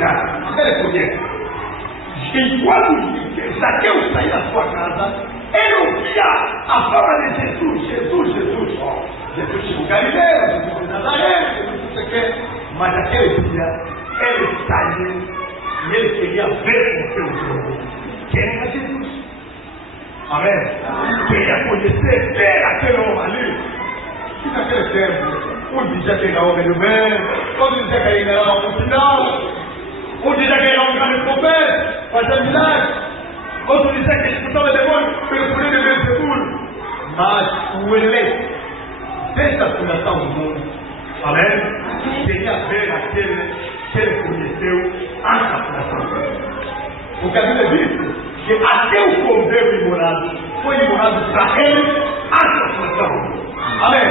pecado. Ele conhece. E quando Zaqueu saía da sua casa, ele ouvia a fama de Jesus. Jesus chegou Galileia, Jesus foi Nazaré, Jesus não sei o quê. Mas aquele dia, ele saiu e ele queria ver com seus olhos quem era Jesus. Amém? Queria conhecer, ver aquele homem ali. E naquele tempo, um dizia que era homem do bem, outro dizia que ele era um final, um dizia que era um grande profeta, fazer milagres, outro dizia que expulsava demônio pelo poder de Beelzebul. Mas o eleito, desde a fundação do mundo, amém? Queria ver aquele que ele conheceu antes da fundação do mundo. Porque a Bíblia diz que até o cordeiro imolado foi imolado para ele antes da fundação do mundo. Amém?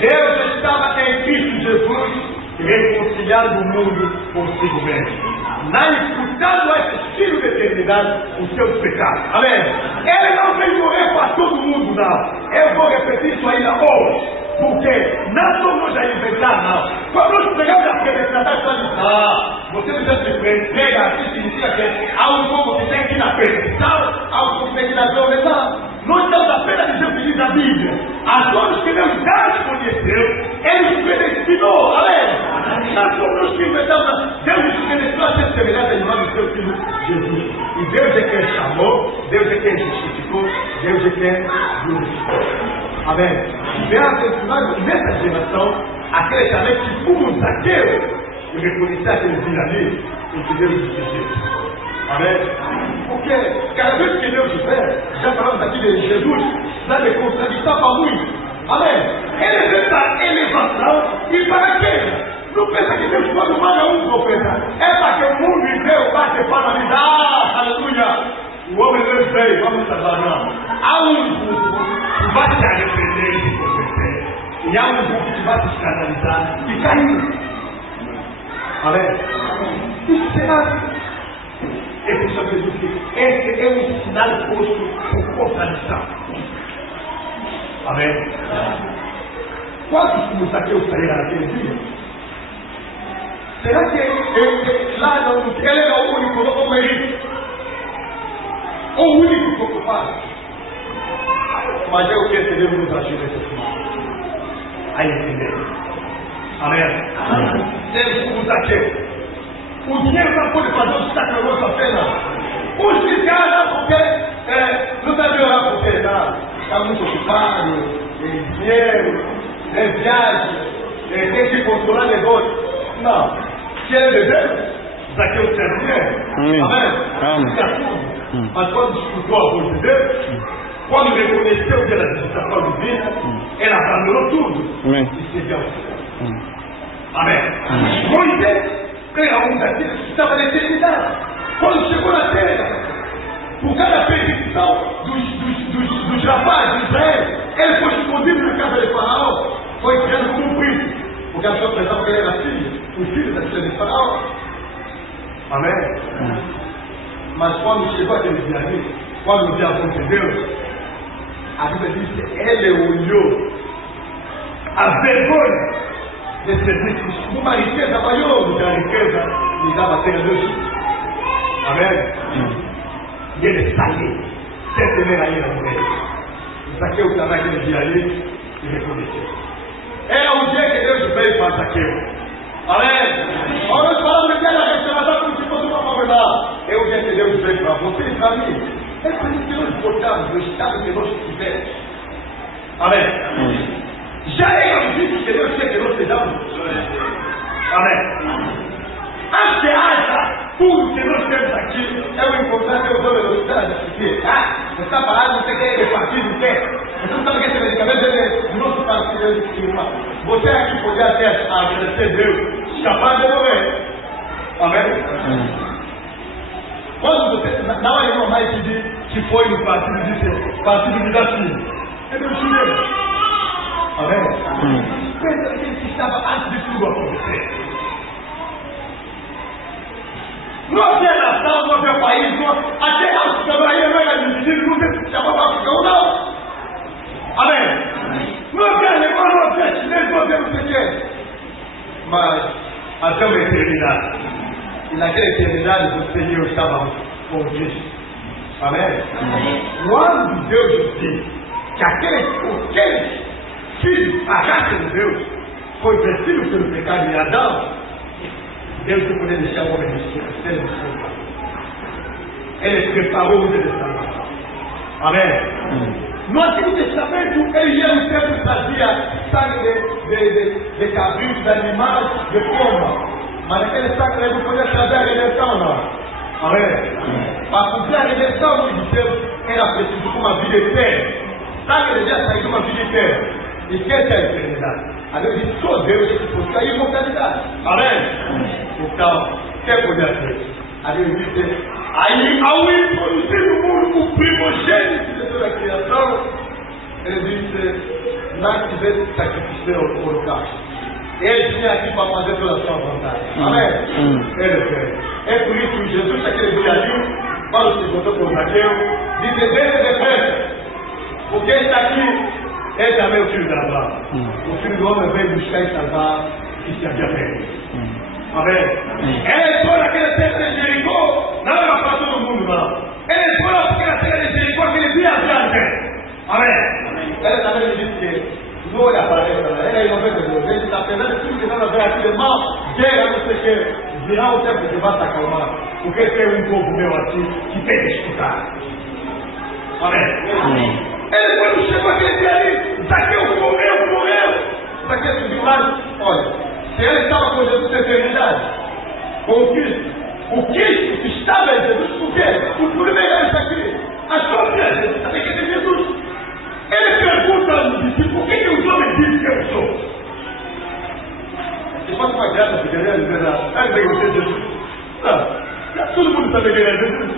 Deus estava em Cristo Jesus reconciliando o mundo consigo mesmo, imputando a esse filho de eternidade os seus pecados. Amém? Ele não veio morrer para todo mundo, não. Eu vou repetir isso ainda hoje, porque não somos a inventar, não. Quando nós pegamos a predestinação, você precisa se prega, assim significa que há um povo que tem que ir na perdição, há um povo que tem que ir na violência. Nós estamos apenas dizendo o que diz a Bíblia. A todos que Deus já nos conheceu, Ele nos predestinou. Amém? Nós somos nós que inventamos. Deus nos predestinou a ser semelhante a irmão do seu filho Jesus. E Deus é quem chamou, Deus é quem justificou, Deus é quem glorificou. Amém? E nessa geração, aquele também que como Zaqueu, e reconhecer aquele filho ali, em que Deus nos fez. Amém? Porque cada vez que Deus tiver, já falamos aqui de Jesus, sabe, contradição muito. Amém? Ele vem para elevação e para quê? Não pensa que Deus quando manda um profeta, é para que o mundo inteiro bate palma e diz, aleluia, o homem Deus veio, vamos salvar, não. Há um grupo que vai se arrepender de profecia, e há um grupo que vai se escandalizar e cair. Amém? Isso será. Esse só Jesus que esse é um sinal posto por contradição. Amém? Quantos como Zaqueu saíram naquele dia? Será que ele, lá não, ele era o único homem rico? O único preocupado? Mas é o que devemos nos agir nesse final. A entender. Amém? Temos como Zaqueu. O dinheiro não pode fazer o sacramento apenas. Os ficaram porque não deve orar porque está muito ocupado, tem dinheiro, tem viagem, tem que controlar negócio. Não. Se ele dever, Zaqueu tinha dinheiro. Amém? Tinha tudo. Mas quando escutou a voz de Deus, quando reconheceu que era visitação divina, ele abandonou tudo e seguiu ao Senhor. Amém? Moisés era um daqueles que estava na eternidade. Quando chegou na terra, por cada perseguição dos rapazes de Israel, ele foi escondido na casa de Faraó, foi criado como um príncipe, porque a pessoa pensava que ele era filho da filha de Faraó. Amém? Mas quando chegou aquele dia ali, quando o dia de Deus, a Bíblia diz que ele olhou a vergonha de serviços, uma riqueza maior do que a riqueza lhe dava a ter a Deus. Amém? E ele saiu, sem temer a ira por ele. Zaqueu estava naquele dia ali e reconheceu. É o dia que Deus veio para Zaqueu. Amém? Agora nós falamos que era a restauração como se fosse uma novidade. É o dia que Deus veio para você e para mim. É por isso que nós importamos no estado que nós estivermos. Amém? Já era o vídeo que Deus quer que nós sejamos. Amém? A seara, tudo que nós temos aqui é o importante, é o velocidade. Porque, você está parado, você quer repartir, não quer? Você não sabe o que é esse medicamento, é do nosso partido de irmão. Você aqui podia até agradecer Deus, capaz de morrer. Amém? Quando você, não é irmão mais que foi no partido, disse, partido de dar filho. É meu filho. Amém? Pensa que estava antes de tudo acontecer. Não havia nação, não havia país, até a África não era dividido, não se chamava África ou não. Amém? Não havia alemão, não havia chinês, não havia não sei o quê. Mas até uma eternidade, E naquela eternidade você e eu estávamos com Cristo. Amém? Quando Deus disse que aquele filho, a raça de Deus, foi vencido pelo pecado de Adão, Deus não podia deixar o homem ser desculpa. Ele preparou o dia de salvação. Amém? No Antigo Testamento, Elias sempre trazia sangue de cabrito, de animais, de pomba. Mas aquele sangue ele não podia trazer a redenção, não. Amém? Para cumprir a redenção de Deus, era preciso de uma vida eterna. Sangue devia sair de uma vida eterna. E que é a eternidade? A Deus disse, só Deus que possui a imortalidade. Amém? Então, quem podia ser? A Deus disse, aí ao introduzir no mundo o primogênito de toda a criação, ele disse, não tivesse sacrifício ou holocausto. Ele vinha aqui para fazer toda a sua vontade. Amém? Ele fez. É por isso que Jesus, aquele dia ali, quando se botou com Zaqueu, disse, desde depressa, porque esse aqui, esse é meu filho de Abraão. O filho do homem veio buscar e salvar que se havia perdido. Amém? Ele entrou naquela terra de Jericó, não era para todo mundo, não. Ele entrou naquela terra de Jericó, aquele dia viajante. Amém? Ele também me disse que não olha para ele, ele é 92. Ele está pensando tudo que vai ver aqui de mal, chega, não sei o que, virá o tempo que vai se acalmar, porque tem um povo meu aqui que tem que escutar. Amém? Ele quando chegou aquele dia ali, Zaqueu morreu. Zaqueu subiu lá, olha, se ele estava com Jesus na eternidade, com o Cristo que estava em Jesus, por quê? O primeiro é isso aqui. A sua vida, sabe que é de Jesus. Ele pergunta aos discípulos, por que os homens dizem que eu sou? Você pode uma graça, porque ele vem você Jesus. Não, todo mundo sabe que ele é Jesus.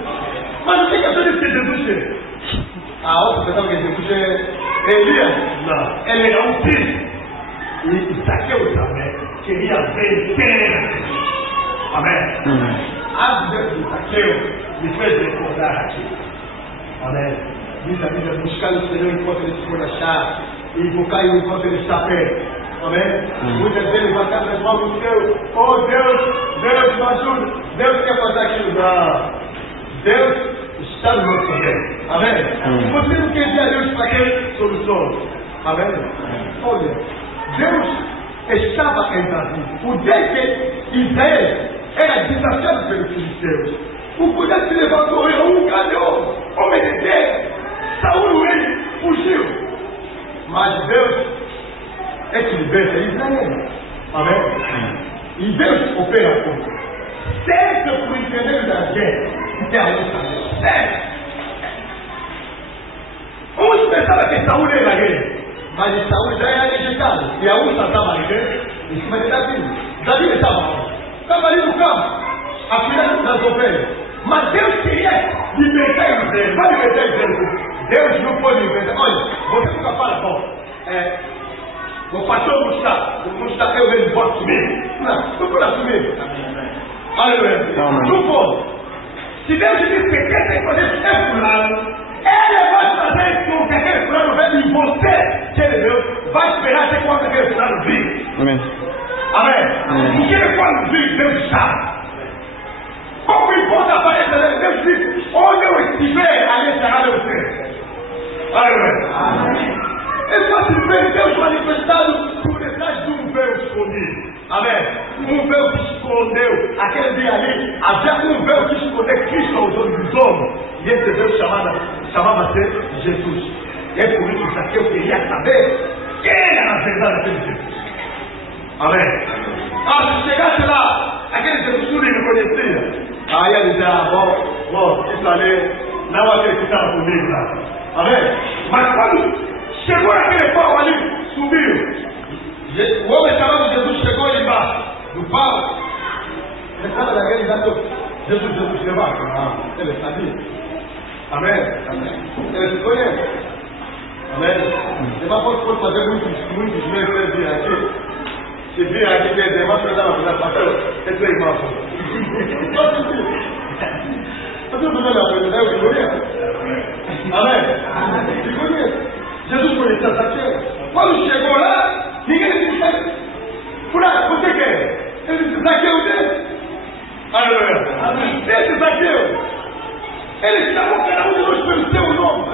Mas o que a pessoa diz que Jesus é? A outra pessoa que Jesus é Elias? Não, ele é um Cristo. E Zaqueu também queria ver quem era Jesus. Amém? A vida de Zaqueu me fez recordar aqui. Amém? Diz a Bíblia, buscar o Senhor enquanto ele se for achar, e invocar enquanto ele está perto. Amém? Muitas vezes vai estar transformado no seu. Oh Deus, Deus me ajuda. Deus quer fazer aquilo. Não. Deus está no nosso meio. Amém? Você não quer ver a Deus para que solução. Amém? Olha, Deus estava em Davi. O dia que Israel era desafiado pelos filisteus, o poder se levantou e ganhou. Homem de Deus. Saúl, o rei, fugiu. Mas Deus é que liberta Israel. Amém? E Deus opera tudo. Sempre por entender da gente que é a luta. Sempre. Uns pensavam que Saúl era rei, mas Saúl já era rejeitado. E a ursa estava ali dentro, em cima de Davi. Davi estava ali no campo, afinal das ovelhas. Mas Deus queria libertar Israel. Vai libertar Israel. Deus não pode libertar. Olha, você nunca fala, bom, o pastor não está, eu venho embora comigo. Não pode assumir. Aleluia. Não pode. Se Deus diz que quer tem que fazer isso, é fulano. Ele vai fazer com que aquele fulano venha em você. Que Deus vai esperar até quando aquele fulano vir. Amém. Amém. Porque quando vir, Deus sabe. Pouco importa a aparência dele, Deus diz, onde eu estiver, ali estará meu ser. Amém. Ele só se vê Deus manifestado por detrás de um véu escondido. Amém. Um véu que escondeu, aquele dia ali, havia um véu que escondeu Cristo aos olhos dos homens. E esse véu chamava-se Jesus. É por isso que Zaqueu queria saber quem era na verdade aquele Jesus. Amém. Se chegasse lá, aquele Jesus que não conhecia, aí ele dizia, bom, isso ali não acreditava comigo lá. Amém? Mas quando chegou naquele pau ali, subiu. O homem chamado Jesus chegou ali embaixo do pau. Ele estava daquele dado, Jesus levanta. Não, ele sabia. Amém? Ele se conhece. Amém? Ele pode fazer muitos meses aqui. Se vir aqui que ele vai fazer uma coisa, pastor, esse é irmão. Você não vai aprender, eu te conheço. Amém? Te conheço. Jesus conhecia Zaqueu. Quando chegou lá, ninguém disse, fulano, você quer? Ele disse, Zaqueu dele. Aleluia. Eles estavam querendo hoje pelo seu nome.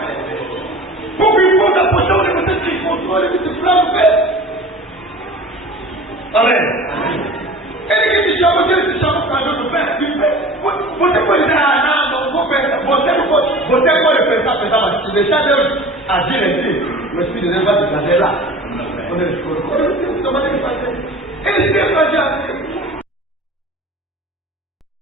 Porque enquanto a posição de você tem controle, ele te fala o pé. Amém? Ele que te chama, ele te chama para Deus do pé. Você pode dizer, não vou pensar. Você pode pensar, mas se deixar Deus agir em ti, o Espírito de Deus vai te trazer lá. Quando ele for, ele tem que fazer. Ele tem que fazer.